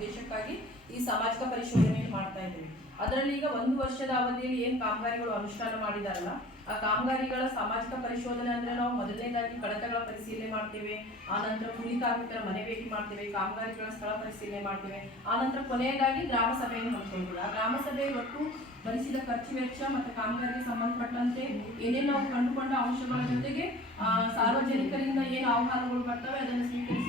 ಉದ್ದೇಶಕ್ಕಾಗಿ ಈ ಸಾಮಾಜಿಕ ಪರಿಶೋಧನೆಯನ್ನು ಮಾಡ್ತಾ ಇದ್ದೀವಿ. ಅದರಲ್ಲಿ ಈಗ ಒಂದು ವರ್ಷದ ಅವಧಿಯಲ್ಲಿ ಏನು ಕಾಮಗಾರಿಗಳು ಅನುಷ್ಠಾನ ಮಾಡಿದಾರಲ್ಲ ಆ ಕಾಮಗಾರಿಗಳ ಸಾಮಾಜಿಕ ಪರಿಶೋಧನೆ ಅಂದ್ರೆ ನಾವು ಮೊದಲನೇದಾಗಿ ಕಡತಗಳ ಪರಿಶೀಲನೆ ಮಾಡ್ತೇವೆ ಆನಂತರ ಕೂಲಿ ಕಾರ್ಮಿಕರ ಮನೆ ಭೇಟಿ ಮಾಡ್ತೇವೆ ಕಾಮಗಾರಿಗಳ ಸ್ಥಳ ಪರಿಶೀಲನೆ ಮಾಡ್ತೇವೆ ಆನಂತರ ಕೊನೆಯದಾಗಿ ಗ್ರಾಮ ಸಭೆಯನ್ನು ಹಮ್ಮಿಕೊಳ್ತೀವಿ ಆ ಗ್ರಾಮ ಸಭೆ ಒಟ್ಟು ಭರಿಸಿದ ಖರ್ಚು ವೆಚ್ಚ ಮತ್ತು ಕಾಮಗಾರಿಗೆ ಸಂಬಂಧಪಟ್ಟಂತೆ ಏನೇನು ನಾವು ಕಂಡುಕೊಂಡ ಅಂಶಗಳ ಜೊತೆಗೆ ಆ, ಸಾರ್ವಜನಿಕರಿಂದ ಏನು ಆಹ್ವಾನಗಳು ಬರ್ತವೆ ಅದನ್ನು ಸ್ವೀಕರಿಸಿ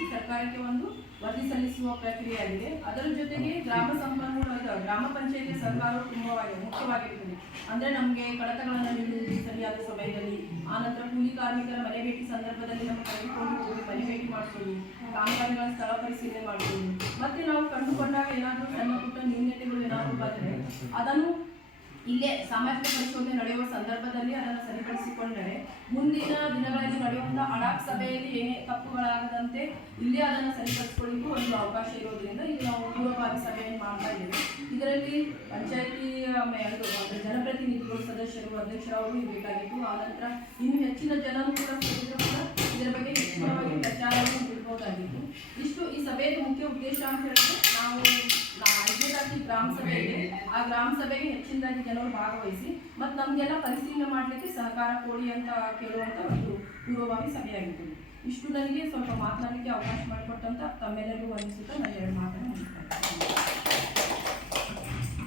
ವರದಿ ಸಲ್ಲಿಸುವ ಪ್ರಕ್ರಿಯೆ ಆಗಿದೆ ಅದರ ಜೊತೆಗೆ ಗ್ರಾಮ ಸಂಪನ್ಮೂಲ ಗ್ರಾಮ ಪಂಚಾಯತಿ ಸರ್ಕಾರವು ತುಂಬವಾಗಿ ಮುಖ್ಯವಾಗಿರುತ್ತದೆ. ಅಂದ್ರೆ ನಮಗೆ ಕಡತಗಳನ್ನು ನೀಡುವುದು ಸರಿಯಾದ ಸಮಯದಲ್ಲಿ ಆನಂತರ ಕೂಲಿ ಕಾರ್ಮಿಕರ ಮನೆ ಭೇಟಿ ಸಂದರ್ಭದಲ್ಲಿ ನಮ್ಮ ಕರೆದುಕೊಂಡು ಹೋಗಿ ಮನೆ ಭೇಟಿ ಮಾಡಿಸೋದು, ಕಾಮಗಾರಿಗಳ ಸ್ಥಳ ಪರಿಶೀಲನೆ ಮಾಡುವುದು ಮತ್ತೆ ನಾವು ಕಂಡುಕೊಂಡಾಗ ಏನಾದರೂ ಸಣ್ಣ ಪುಟ್ಟ ನ್ಯೂನ್ಯತೆಗಳು ಏನಾದರೂ ಬಂದರೆ, ಅದನ್ನು ಇಲ್ಲೇ ಸಾಮಾಜಿಕ ಪರಿಶೋಧನೆ ನಡೆಯುವ ಸಂದರ್ಭದಲ್ಲಿ ಅದನ್ನು ಅಡಾಕ್ ಸಭೆಯಲ್ಲಿ ಏನೇ ತಪ್ಪುಗಳಾಗದಂತೆ ಇಲ್ಲೇ ಅದನ್ನು ಸರಿಪಡಿಸಿಕೊಳ್ಳಿಕ್ಕೂ ಒಂದು ಅವಕಾಶ ಇರೋದ್ರಿಂದ ಇದು ನಾವು ಪೂರ್ವಭಾವಿ ಸಭೆಯನ್ನು ಮಾಡ್ತಾ ಇದ್ದೇವೆ. ಇದರಲ್ಲಿ ಪಂಚಾಯತಿ ಜನಪ್ರತಿನಿಧಿಗಳು, ಸದಸ್ಯರು, ಅಧ್ಯಕ್ಷರವರು ಇರಬೇಕಾಗಿತ್ತು ಆನಂತರ ಇನ್ನು ಹೆಚ್ಚಿನ ಜನರು ಕೂಡ ಕೂಡ ಇದರ ಬಗ್ಗೆ ಹೆಚ್ಚಿನವಾಗಿ ಪ್ರಚಾರವನ್ನು ನೀಡಬಹುದಾಗಿತ್ತು ಇಷ್ಟು ಈ ಸಭೆಯ ಮುಖ್ಯ ಉದ್ದೇಶ ಅಂತ ಹೇಳಿದ್ರೆ ನಾವು ಗ್ರಾಮ ಸಭೆ ಇದೆ ಆ ಗ್ರಾಮ ಸಭೆಗೆ ಹೆಚ್ಚಿನದಾಗಿ ಜನರು ಭಾಗವಹಿಸಿ, ಮತ್ತು ನಮಗೆಲ್ಲ ಪರಿಶೀಲನೆ ಮಾಡಲಿಕ್ಕೆ ಸಹಕಾರ ಕೊಡಿ ಅಂತ ಕೇಳುವಂಥ ಒಂದು ಪೂರ್ವಭಾವಿ ಸಭೆಯಾಗಿತ್ತು ಇಷ್ಟು ನನಗೆ ಸ್ವಲ್ಪ ಮಾತನಾಡಲಿಕ್ಕೆ ಅವಕಾಶ ಮಾಡಿಕೊಟ್ಟಂತ ತಮ್ಮೆಲ್ಲರಿಗೂ ವಂದಿಸುತ್ತಾ ನಾನು